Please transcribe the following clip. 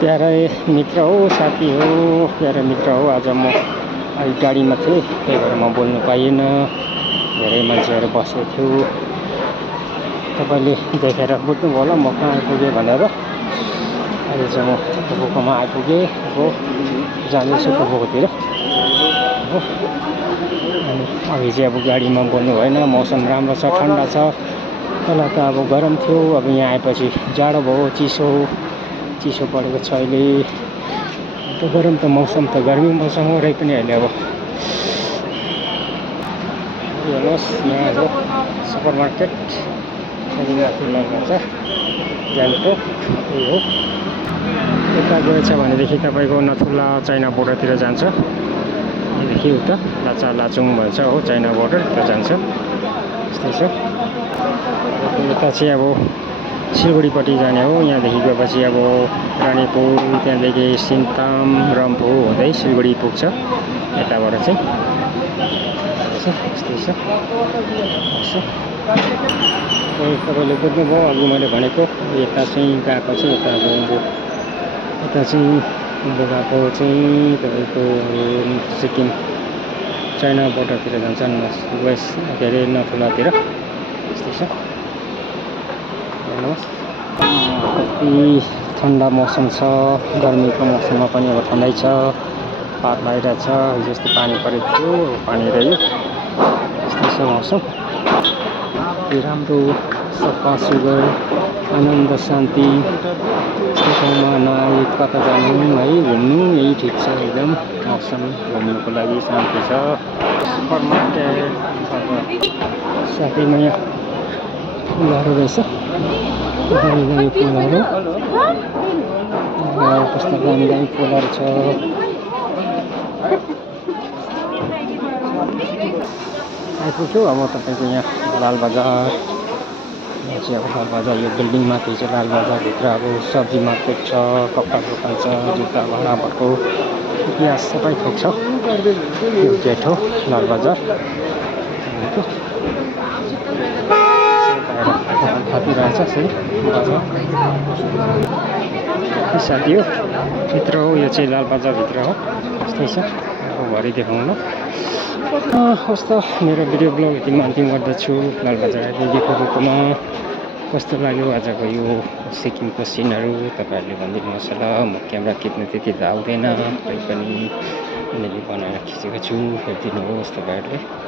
प्यारे मित्र हो, साथी हो, प्यारे मित्र हो। आज म अलिक गाडीमा थिएँ, त्यही भएर म बोल्नु पाइएन। धेरै मान्छेहरू बसेको थियो। तपाईँले देखेर बुझ्नुभयो होला म कहाँ आइपुगेँ भनेर। अहिले चाहिँ म टोपोकोमा आइपुगेँ हो, जाँदैछु टोपोकोतिर हो। अनि अघि चाहिँ अब गाडीमा बोल्नु भएन, मौसम राम्रो छ, ठन्डा छ। तल त अब गरम थियो, अब यहाँ आएपछि जाडो भयो, चिसो परेको छ अहिले। त गरम त मौसम त गर्मी मौसम हो रै पनि अहिले अब हेर्नुहोस् यहाँ अब सुपर मार्केट माथि लगेको छ गान्तोक हो। यता गएछ भनेदेखि तपाईँको नथुला चाइना बोर्डरतिर जान्छ। यहाँदेखि उता लाचा लाचुङ भन्छ हो, चाइना बोर्डर उता जान्छ। यस्तै छ। यता चाहिँ अब सिलगढीपट्टि जाने हो। यहाँदेखि गएपछि अब रानीपुर, त्यहाँदेखि सिङताम, रम्फू हुँदै सिलगढी पुग्छ यताबाट चाहिँ। यस्तै छ। तपाईँले बुझ्नुभयो अघि मैले भनेको। यता चाहिँ गएको चाहिँ यता चाहिँ गएको चाहिँ तपाईँको सिक्किम चाइना बोर्डरतिर जान्छ, वेस्ट के अरे नथुलातिर। यस्तै छ। हेर्नुहोस् कति ठन्डा मौसम छ। गर्मीको मौसममा पनि अब ठन्डै छ, पात लगाइरहेको छ। हिजो अस्ति पानी परेको थियो, पानी रह्यो। यस्तै छ मौसम। कति राम्रो सफा सुग्घर आनन्द शान्ति यस्तो ठाउँमा नआए कता जानु है घुम्नु यही ठिक छ एकदम मौसम घुम्नुको लागि शान्ति छ सुपर मार्केट साथैमा यहाँ फुलहरू रहेछ दामी दामी फुलहरू कस्तो दामी दामी फुलहरू छ आइपुग्यो अब तपाईँको यहाँ लालबजार चाहिँ अब लालबजार यो बिल्डिङ माथि चाहिँ लालबजारभित्र अब सब्जी मार्केट छ कपडा दोकान छ जुत्ता भाँडाहरूको इतिहास सबै थोक छ यो गेट हो लालबजार थापिरहेछ सही बजार साथी हो भित्र हो यो चाहिँ लालबजारभित्र हो यस्तै छ अब भरे देखाउनु कस्तो मेरो भिडियो ब्लग यतिमा अन्तिम गर्दछु लालबजार आइपुगेकोमा कस्तो लाग्यो आजको यो सिक्किमको सिनहरू तपाईँहरूले भनिदिनुहोस् होला म क्यामेरा खिच्नु त्यति त आउँदैन तैपनि मैले बनाएर खिचेको छु हेरिदिनुहोस् तपाईँहरूले